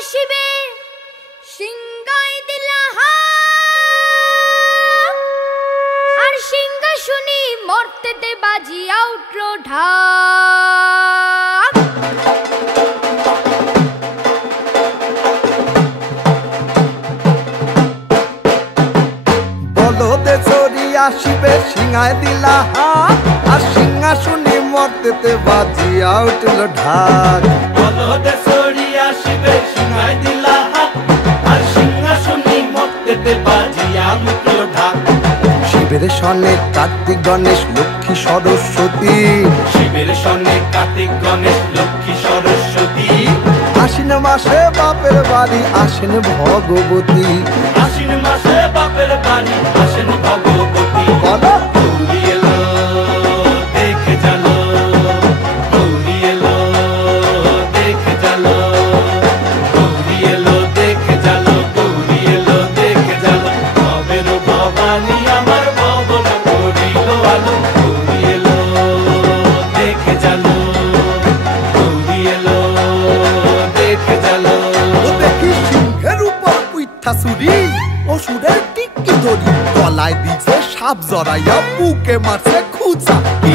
আসিবে সিংহাই দিলা হাত আর সিংহাসনে মর্তেতে বাজিয়া উঠল ঢাক বলদে চড়ি আসিবে সিংহায় দিলা হাত আর সিংহাসনে মর্তেতে বাজিয়া উঠল ঢাক বলদে চড়ি আসিবে সিংহায় দিলা হাত আর সিংহাসনে মর্তেতে বাজিয়া উঠল ঢাক শিবের সনে কার্তিক গণেশ লক্ষ্মী সরস্বতী শিবের সনে কার্তিক গণেশ লক্ষ্মী সরস্বতী আশ্বিন মাসে বাপের বাড়ি আসেন ভগবতী আশ্বিন মাসে বাপের বাড়ি আসেন ভগবতী বলো গৌরী এলো দেখে জালো গৌরী এলো দেখে জালো গৌরী এলো দেখে জালো গৌরী এলো দেখে জালো ভবের ভবানী আমার ভবন করিল আলো গৌরী এলো দেখে জালো গৌরী এলো দেখে জালো ও দেখি সিংহের উপর উইঠা চুরি অসুরের টিকি ধরি গলায় দিছে সাপ জড়াইয়া বুকে মারছে খুঁচা কি